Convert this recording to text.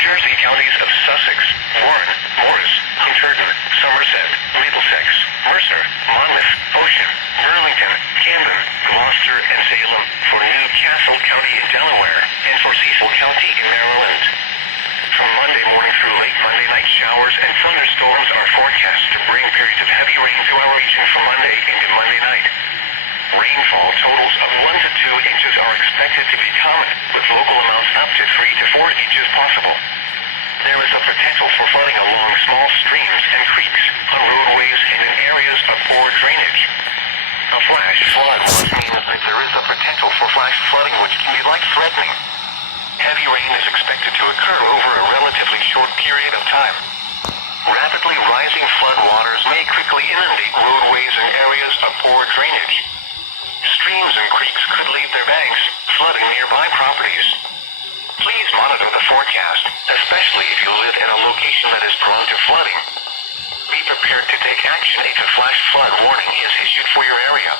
Jersey counties of Sussex, Warren, Morris, Hunterdon, Somerset, Middlesex, Mercer, Monmouth, Ocean, Burlington, Camden, Gloucester, and Salem, for Newcastle County in Delaware, and for Cecil County in Maryland. From Monday morning through late Monday night, showers and thunderstorms are forecast to bring periods of heavy rain to our region from Monday into Monday night. Rainfall totals of 1 to 2 inches are expected to be common, with local amounts up to 3 to 4 inches possible. There is the potential for flooding along small streams and creeks, on roadways, and in areas of poor drainage. A flash flood means that there is the potential for flash flooding, which can be life-threatening. Heavy rain is expected to occur over a relatively short period of time. Rapidly rising flood waters may quickly inundate roadways and areas of poor drainage. Streams and creeks could leave their banks, flooding nearby properties. Please monitor the forecast, especially if you live at a location that is prone to flooding. Be prepared to take action if a flash flood warning is issued for your area.